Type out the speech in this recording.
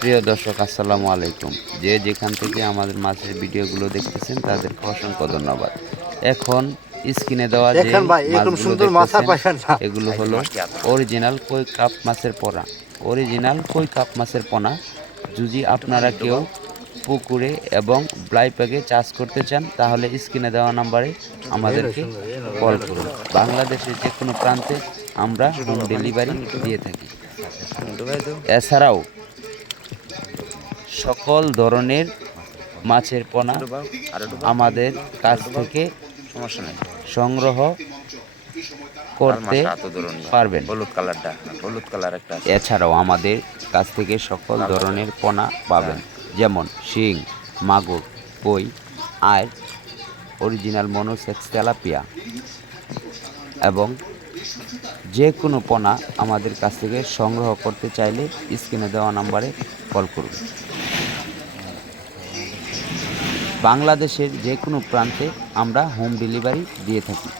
প্রিয় দর্শক, আসসালামু আলাইকুম। যে যেখান থেকে আমাদের মাছের ভিডিওগুলো দেখতেছেন তাদেরকে অসংখ্য ধন্যবাদ। এখন স্ক্রিনে দেওয়া যে দেখেন ভাই এরকম মাছগুলো সুন্দর মাছ আর দেখতেছেন পাইবেন না। এগুলো হলো অরিজিনাল কই কাপ মাছের পোনা। অরিজিনাল কই কাপ মাছের পোনা যদি আপনারা কেউ পুকুরে এবং ব্লাই প্যাকে চাষ করতে চান তাহলে স্ক্রিনে দেওয়া নাম্বারে আমাদেরকে কল করুন। বাংলাদেশের যে কোনো প্রান্তে আমরা হোম ডেলিভারি দিয়ে থাকি। এছাড়াও সকল ধরনের মাছের পোনা আমাদের কাছ থেকে সংগ্রহ করতে পারবেন। এছাড়াও আমাদের কাছ থেকে সকল ধরনের পোনা পাবেন, যেমন শিং, মাগুর, কই, আয়, অরিজিনাল মনোসেক্স তেলাপিয়া এবং যে কোনো পোনা আমাদের কাছ থেকে সংগ্রহ করতে চাইলে স্ক্রিনে দেওয়া নাম্বারে কল করুন। বাংলাদেশের যে কোনো প্রান্তে আমরা হোম ডেলিভারি দিয়ে থাকি।